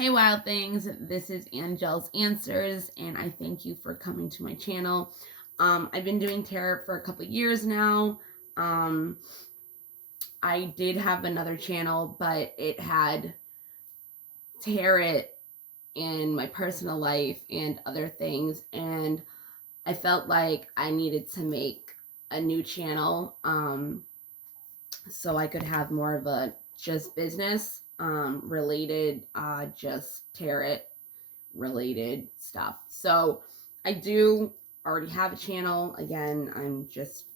Hey Wild Things, this is Angel's Answers, and I thank you for coming to my channel. I've been doing tarot for a couple years now. I did have another channel, but it had tarot in my personal life and other things, and I felt like I needed to make a new channel so I could have more of a just business related, just tarot related stuff. So I do already have a channel. Again, I'm just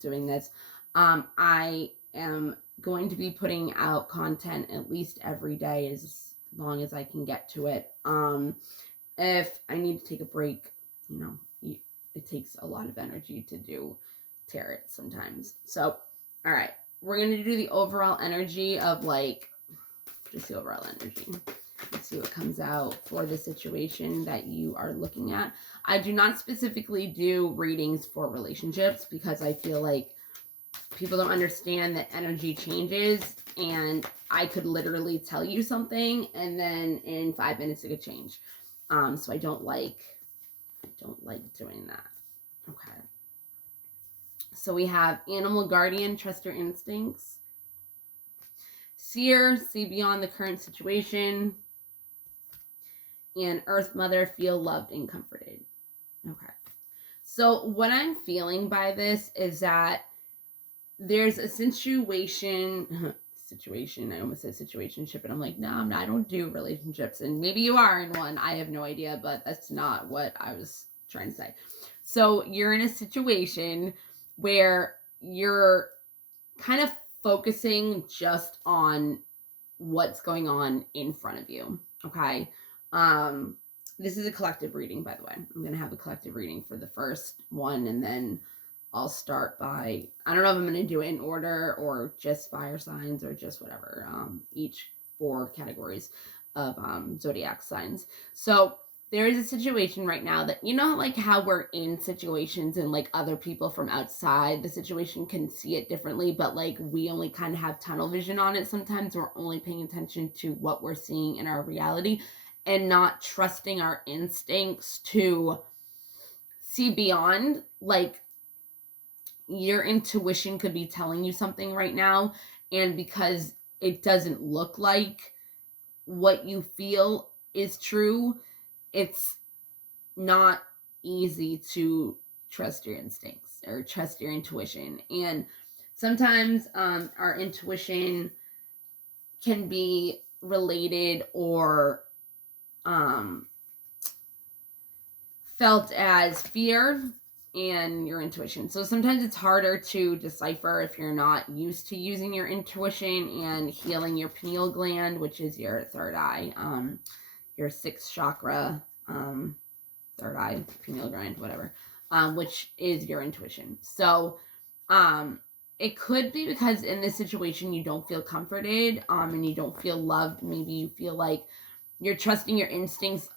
doing this. I am going to be putting out content at least every day as long as I can get to it. If I need to take a break, it takes a lot of energy to do tarot sometimes. So, all right, we're going to do the overall energy of just the overall energy. Let's see what comes out for the situation that you are looking at. I do not specifically do readings for relationships because I feel like people don't understand that energy changes, and I could literally tell you something and then in 5 minutes it could change. So I don't like doing that. Okay. So we have Animal Guardian, trust your instincts. Seer, see beyond the current situation. And Earth Mother, feel loved and comforted. Okay. So what I'm feeling by this is that there's a situation, I almost said situationship, and I'm like, no, I don't do relationships. And maybe you are in one. I have no idea, but that's not what I was trying to say. So you're in a situation where you're kind of focusing just on what's going on in front of you. Okay. This is a collective reading, by the way. I'm going to have a collective reading for the first one, and then I'll start by, I don't know if I'm going to do it in order or just fire signs or just whatever, each 4 categories of zodiac signs. So there is a situation right now that, like how we're in situations and like other people from outside the situation can see it differently, but like we only kind of have tunnel vision on it. Sometimes we're only paying attention to what we're seeing in our reality and not trusting our instincts to see beyond. Like, your intuition could be telling you something right now, and because it doesn't look like what you feel is true, it's not easy to trust your instincts or trust your intuition. And sometimes our intuition can be related or felt as fear and your intuition. So sometimes it's harder to decipher if you're not used to using your intuition and healing your pineal gland, which is your third eye, your 6th chakra, third eye, pineal gland, whatever, which is your intuition. So it could be because in this situation you don't feel comforted, and you don't feel loved. Maybe you feel like you're trusting your instincts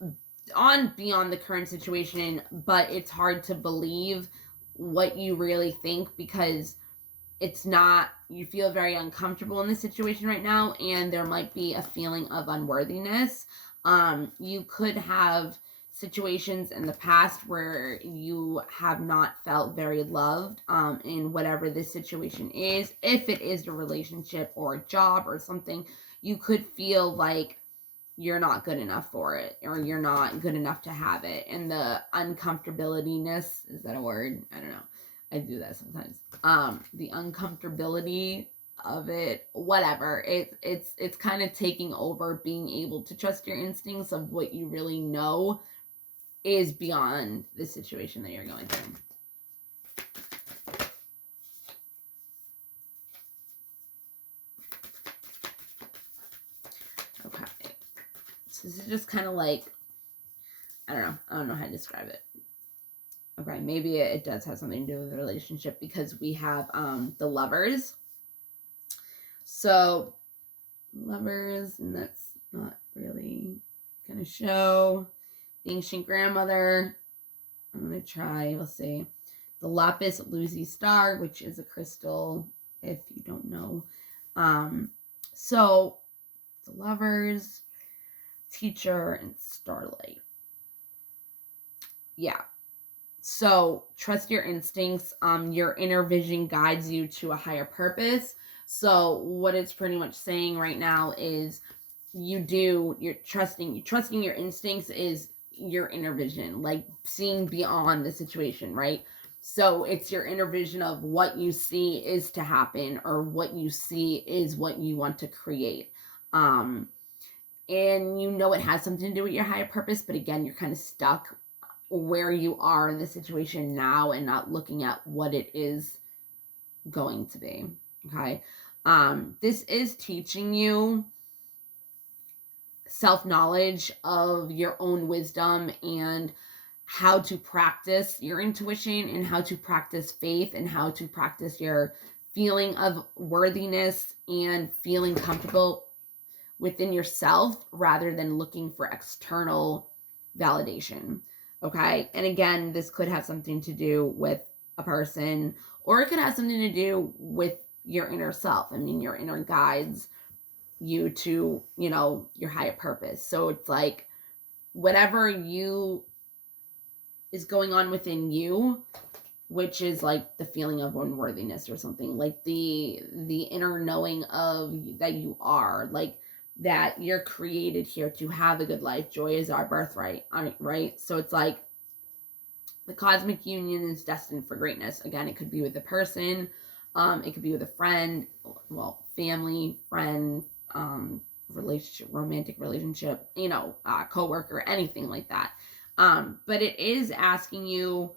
on beyond the current situation, but it's hard to believe what you really think because it's not, you feel very uncomfortable in this situation right now, and there might be a feeling of unworthiness. You could have situations in the past where you have not felt very loved in whatever this situation is. If it is a relationship or a job or something, you could feel like you're not good enough for it, or you're not good enough to have it. And the uncomfortability-ness, is that a word? I don't know. I do that sometimes. The uncomfortability of it, whatever. It's kind of taking over being able to trust your instincts of what you really know is beyond the situation that you're going through. Okay. So this is just kind of like, I don't know how to describe it. Okay, maybe it does have something to do with the relationship because we have the Lovers. So Lovers, and that's not really gonna show. The Ancient Grandmother. I'm gonna try, we'll see. The Lapis Lazuli Star, which is a crystal, if you don't know. So the Lovers, teacher, and starlight. Yeah. So trust your instincts. Your inner vision guides you to a higher purpose. So what it's pretty much saying right now is you're trusting your instincts is your inner vision, like seeing beyond the situation, right? So it's your inner vision of what you see is to happen, or what you see is what you want to create. And it has something to do with your higher purpose, but again, you're kind of stuck where you are in the situation now and not looking at what it is going to be. Okay. This is teaching you self-knowledge of your own wisdom, and how to practice your intuition, and how to practice faith, and how to practice your feeling of worthiness and feeling comfortable within yourself rather than looking for external validation. Okay. And again, this could have something to do with a person, or it could have something to do with your inner self. I mean, your inner guides you to, your higher purpose. So it's like whatever is going on within you, which is like the feeling of unworthiness or something, like the inner knowing of that you are, like that you're created here to have a good life. Joy is our birthright, right? So it's like the cosmic union is destined for greatness. Again, it could be with a person, it could be with a friend, well, family, friend, relationship, romantic relationship, coworker, anything like that. But it is asking you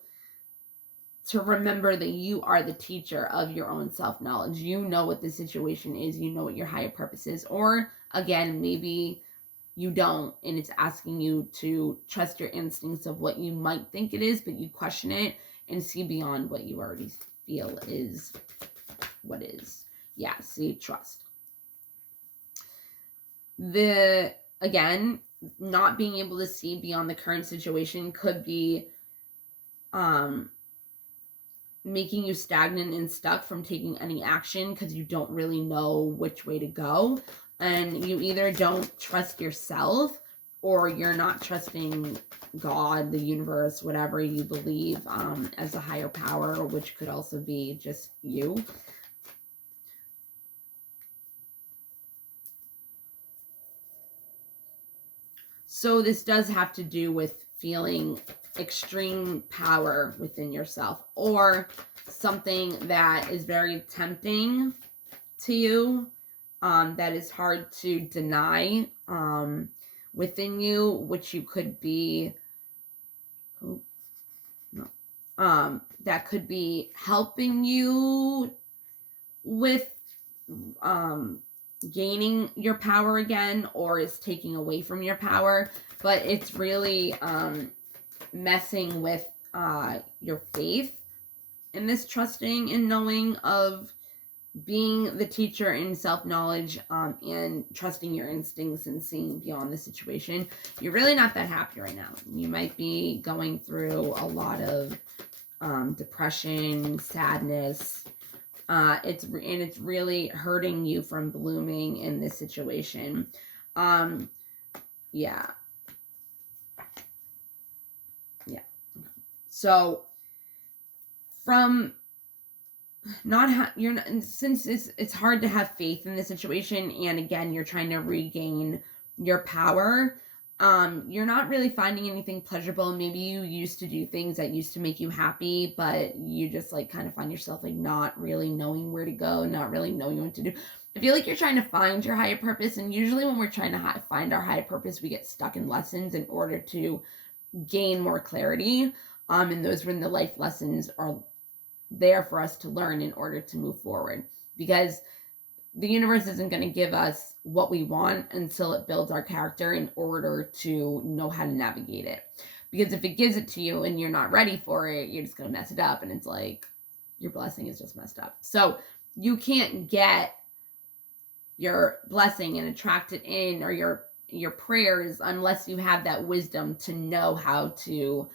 to remember that you are the teacher of your own self-knowledge. You know what the situation is. You know what your higher purpose is. Or again, maybe you don't, and it's asking you to trust your instincts of what you might think it is, but you question it and see beyond what you already feel is what is. Yeah, see, trust. Again, not being able to see beyond the current situation could be making you stagnant and stuck from taking any action because you don't really know which way to go. And you either don't trust yourself, or you're not trusting God, the universe, whatever you believe as a higher power, which could also be just you. So this does have to do with feeling extreme power within yourself, or something that is very tempting to you, that is hard to deny within you, which you could be, that could be helping you with gaining your power again, or is taking away from your power, but it's really messing with your faith in this trusting and knowing of being the teacher in self-knowledge, and trusting your instincts and seeing beyond the situation. You're really not that happy right now. You might be going through a lot of depression, sadness. It's really hurting you from blooming in this situation. Yeah. So from since it's hard to have faith in this situation, and again, you're trying to regain your power, you're not really finding anything pleasurable. Maybe you used to do things that used to make you happy, but you just like kind of find yourself like not really knowing where to go, not really knowing what to do. I feel like you're trying to find your higher purpose, and usually when we're trying to find our higher purpose, we get stuck in lessons in order to gain more clarity. And those when the life lessons are there for us to learn in order to move forward, because the universe isn't going to give us what we want until it builds our character in order to know how to navigate it. Because if it gives it to you and you're not ready for it, you're just going to mess it up, and it's like your blessing is just messed up. So you can't get your blessing and attract it in, or your prayers, unless you have that wisdom to know how to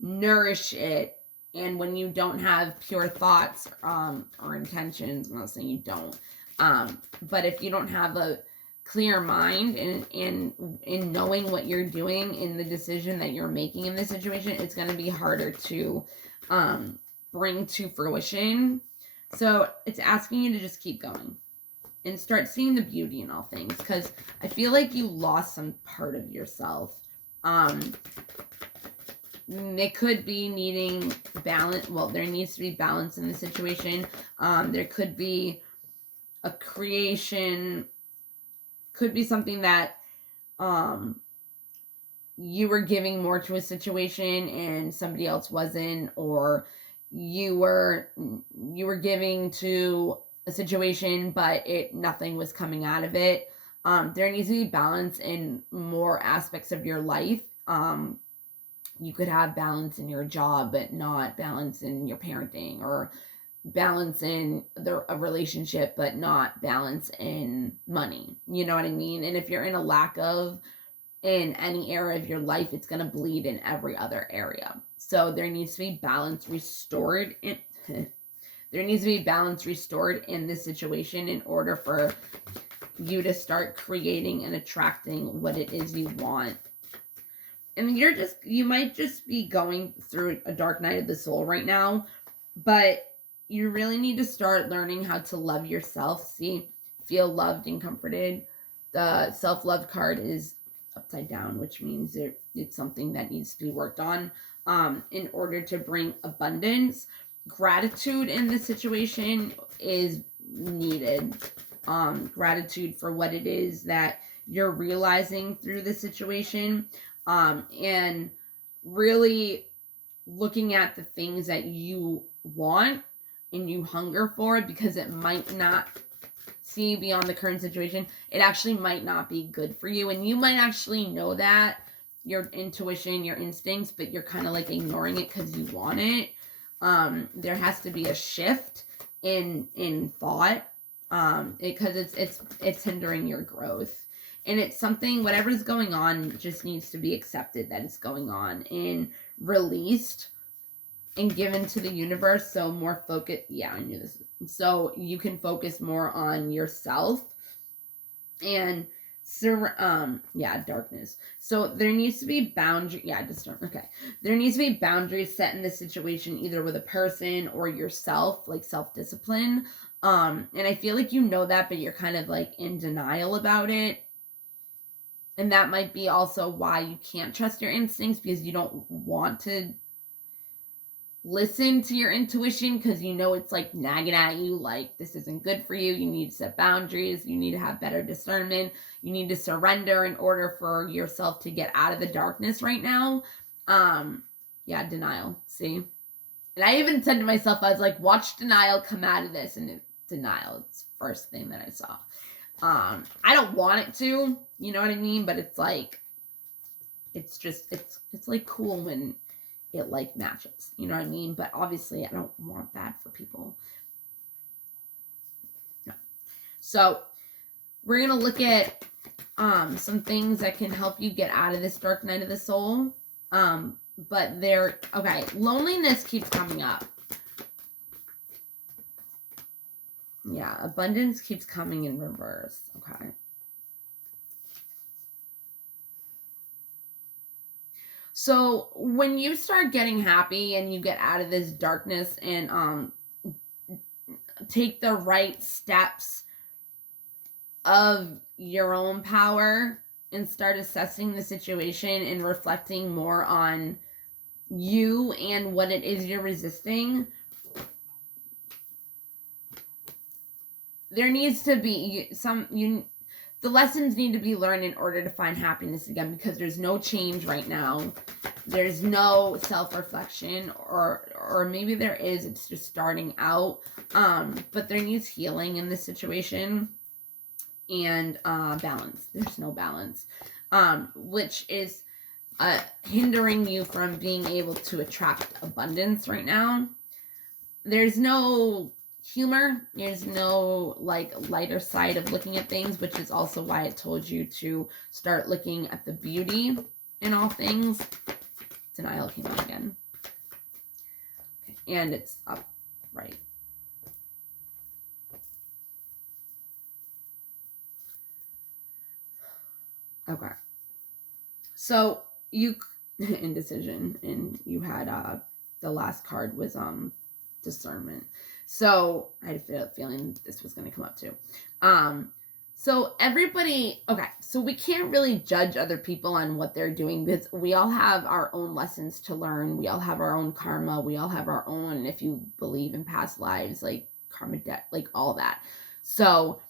nourish it. And when you don't have pure thoughts or intentions, I'm not saying you don't, but if you don't have clear mind and in knowing what you're doing in the decision that you're making in this situation, it's going to be harder to bring to fruition. So it's asking you to just keep going and start seeing the beauty in all things, because I feel like you lost some part of yourself. It could be needing balance. Well, there needs to be balance in the situation. There could be a creation, could be something that you were giving more to a situation and somebody else wasn't, or you were giving to a situation but nothing was coming out of it. There needs to be balance in more aspects of your life. You could have balance in your job but not balance in your parenting, or balance in a relationship but not balance in money. You know what I mean? And if you're in a lack of in any area of your life, it's going to bleed in every other area. So there needs to be balance restored in there needs to be balance restored in this situation in order for you to start creating and attracting what it is you want. And you might just be going through a dark night of the soul right now, but you really need to start learning how to love yourself. Feel loved and comforted. The self-love card is upside down, which means it's something that needs to be worked on in order to bring abundance. Gratitude in this situation is needed. Gratitude for what it is that you're realizing through the situation, and really looking at the things that you want and you hunger for, because it might not see beyond the current situation. It actually might not be good for you, and you might actually know that, your intuition, your instincts, but you're kind of like ignoring it because you want it. There has to be a shift in thought, because it's hindering your growth. And it's something, whatever's going on just needs to be accepted that it's going on and released and given to the universe. So more focus. Yeah, I knew this. So you can focus more on yourself and darkness. So there needs to be boundary. Okay. There needs to be boundaries set in this situation, either with a person or yourself, like self-discipline. And I feel like you know that, but you're kind of like in denial about it. And that might be also why you can't trust your instincts, because you don't want to listen to your intuition, because you know it's like nagging at you, like this isn't good for you. You need to set boundaries. You need to have better discernment. You need to surrender in order for yourself to get out of the darkness right now. Denial. See? And I even said to myself, I was like, watch denial come out of this. And denial, it's the first thing that I saw. I don't want it to, you know what I mean? But it's like, it's like cool when it like matches, you know what I mean? But obviously I don't want that for people. No. So we're going to look at some things that can help you get out of this dark night of the soul. Loneliness keeps coming up. Yeah, abundance keeps coming in reverse. Okay. So when you start getting happy and you get out of this darkness and take the right steps of your own power and start assessing the situation and reflecting more on you and what it is you're resisting, there needs to be the lessons need to be learned in order to find happiness again, because there's no change right now. There's no self-reflection, or maybe there is, it's just starting out. But there needs healing in this situation, and balance. There's no balance, which is hindering you from being able to attract abundance right now. There's no humor. There's no like lighter side of looking at things, which is also why I told you to start looking at the beauty in all things. Denial came out again. Okay. And it's up right. Okay. So you indecision, and you had the last card was discernment. So I had a feeling this was going to come up too. So everybody, okay, so we can't really judge other people on what they're doing because we all have our own lessons to learn. We all have our own karma. We all have our own, if you believe in past lives, like karma debt, like all that. So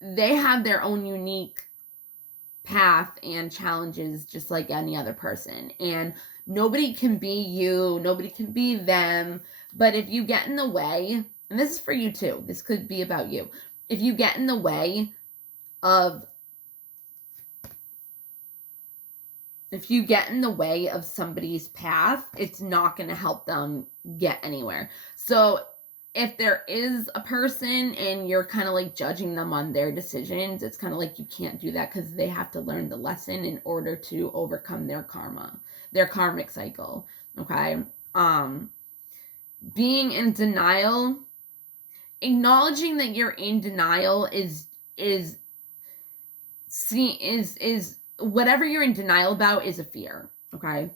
they have their own unique path and challenges just like any other person. And nobody can be you, nobody can be them. But if you get in the way, and this is for you too, this could be about you. If you get in the way of somebody's path, it's not going to help them get anywhere. So if there is a person and you're kind of like judging them on their decisions, it's kind of like you can't do that because they have to learn the lesson in order to overcome their karma, their karmic cycle. Okay. Being in denial, acknowledging that you're in denial is whatever you're in denial about is a fear. Okay.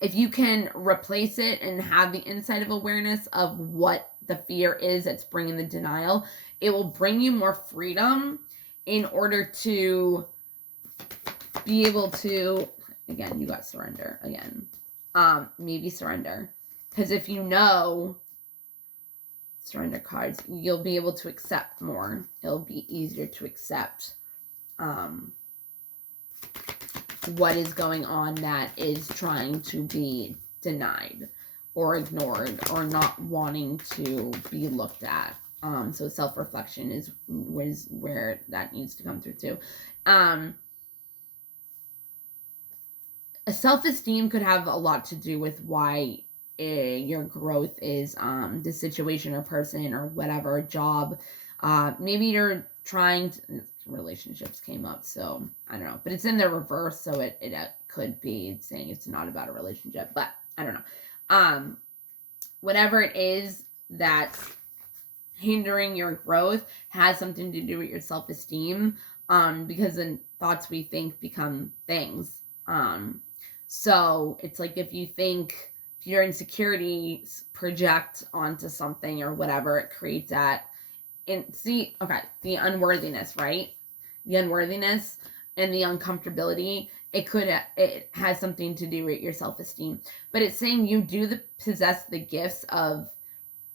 If you can replace it and have the insight of awareness of what the fear is that's bringing the denial, it will bring you more freedom in order to be able to, again, you got surrender again. Maybe surrender. Because if you know surrender cards, you'll be able to accept more. It'll be easier to accept what is going on that is trying to be denied or ignored or not wanting to be looked at. So self-reflection is where that needs to come through too. Self-esteem could have a lot to do with why your growth is the situation or person or whatever job. Maybe you're trying to, relationships came up, so I don't know, but it's in the reverse, so it could be saying it's not about a relationship, but I don't know. Whatever it is that's hindering your growth has something to do with your self-esteem, because the thoughts we think become things. So it's like if your insecurities project onto something or whatever, it creates that. And see, okay, the unworthiness, right? The unworthiness and the uncomfortability, it has something to do with your self-esteem. But it's saying you do possess the gifts of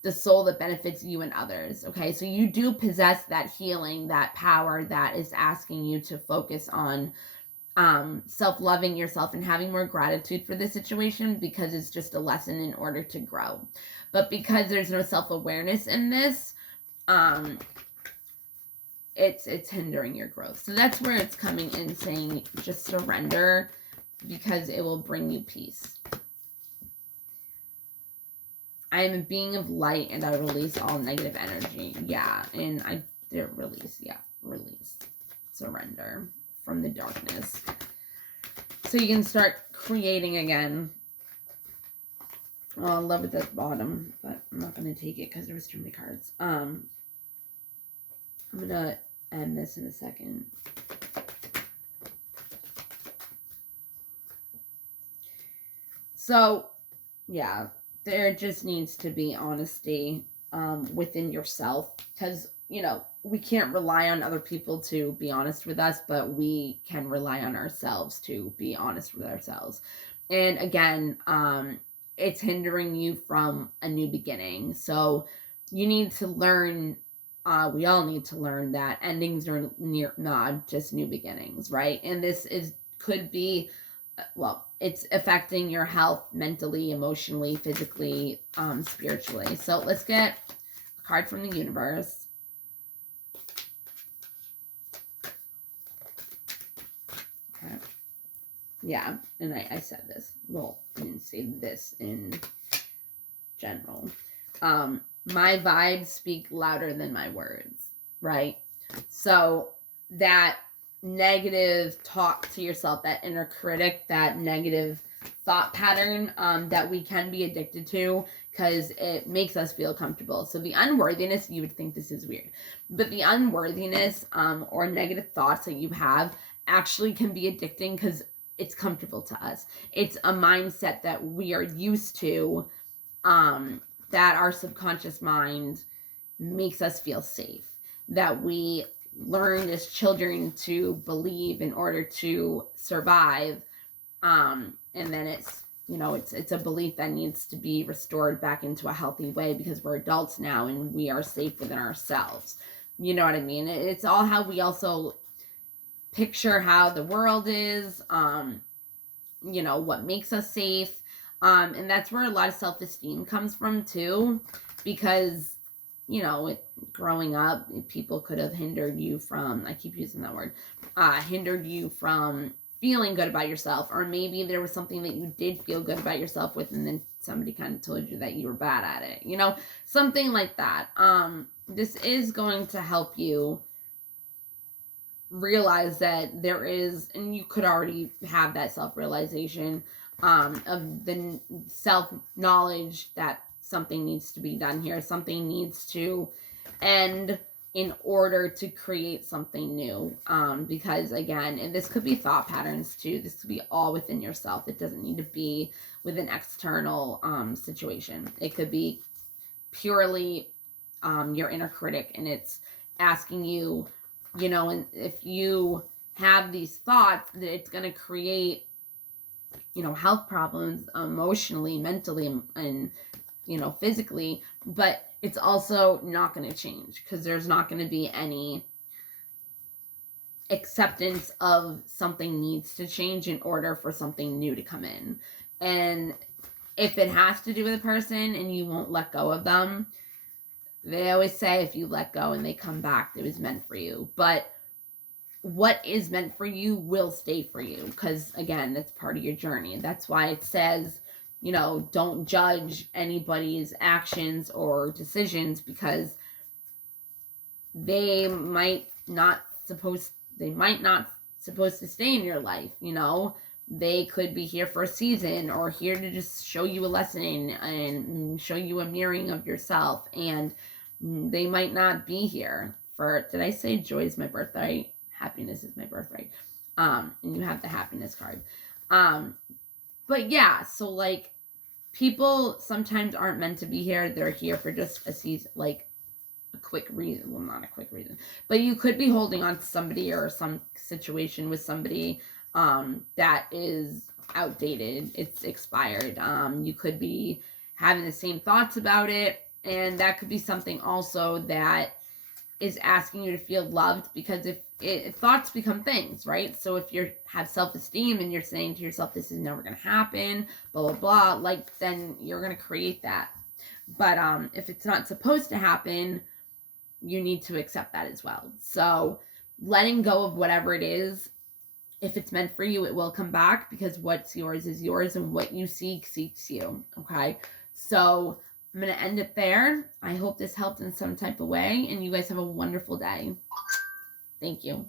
the soul that benefits you and others. Okay, so you do possess that healing, that power that is asking you to focus on self-loving yourself and having more gratitude for the situation, because it's just a lesson in order to grow. But because there's no self-awareness in this, it's hindering your growth. So that's where it's coming in, saying just surrender, because it will bring you peace. I am a being of light and I release all negative energy. Yeah, and I did release. Yeah, release. Surrender from the darkness. So you can start creating again. Oh, I love it at the bottom, but I'm not going to take it because there was too many cards. I'm going to end this in a second. So, yeah, there just needs to be honesty within yourself, because, you know, we can't rely on other people to be honest with us, but we can rely on ourselves to be honest with ourselves. And again, it's hindering you from a new beginning. So you need to learn, we all need to learn that endings are not just new beginnings, right? And this could be, well, it's affecting your health mentally, emotionally, physically, spiritually. So let's get a card from the universe. Okay. Yeah, and I said this. Well, I didn't say this in general. My vibes speak louder than my words, right? So that negative talk to yourself, that inner critic, that negative thought pattern that we can be addicted to because it makes us feel comfortable. So the unworthiness, you would think this is weird, but the unworthiness or negative thoughts that you have actually can be addicting because it's comfortable to us. It's a mindset that we are used to, that our subconscious mind makes us feel safe, that we learned as children to believe in order to survive. And then it's a belief that needs to be restored back into a healthy way because we're adults now and we are safe within ourselves. You know what I mean? It's all how we also picture how the world is, what makes us safe. And that's where a lot of self-esteem comes from too, because growing up, people could have hindered you from, I keep using that word, hindered you from feeling good about yourself, or maybe there was something that you did feel good about yourself with, and then somebody kind of told you that you were bad at it, something like that. This is going to help you realize that there is, and you could already have that self-realization, of the self-knowledge that something needs to be done here, something needs to end in order to create something new. Because again, and this could be thought patterns too, this could be all within yourself. It doesn't need to be with an external situation. It could be purely your inner critic, and it's asking you, and if you have these thoughts, that it's going to create health problems, emotionally, mentally, and physically, but it's also not going to change because there's not going to be any acceptance of something needs to change in order for something new to come in. And if it has to do with a person and you won't let go of them, they always say if you let go and they come back, it was meant for you. But what is meant for you will stay for you, because again, that's part of your journey. And that's why it says, don't judge anybody's actions or decisions, because they might not supposed to stay in your life. They could be here for a season, or here to just show you a lesson and show you a mirroring of yourself, and they might not be here for, did I say joy is my birthright? Happiness is my birthright. And you have the happiness card. But yeah, so like, people sometimes aren't meant to be here. They're here for just a season, like a quick reason. Well, not a quick reason, but you could be holding on to somebody or some situation with somebody that is outdated. It's expired. You could be having the same thoughts about it, and that could be something also that is asking you to feel loved, because if thoughts become things, right? So if you have self-esteem and you're saying to yourself, this is never going to happen, blah, blah, blah, then you're going to create that. But if it's not supposed to happen, you need to accept that as well. So letting go of whatever it is, if it's meant for you, it will come back, because what's yours is yours, and what you seek seeks you. Okay. So I'm going to end it there. I hope this helped in some type of way, and you guys have a wonderful day. Thank you.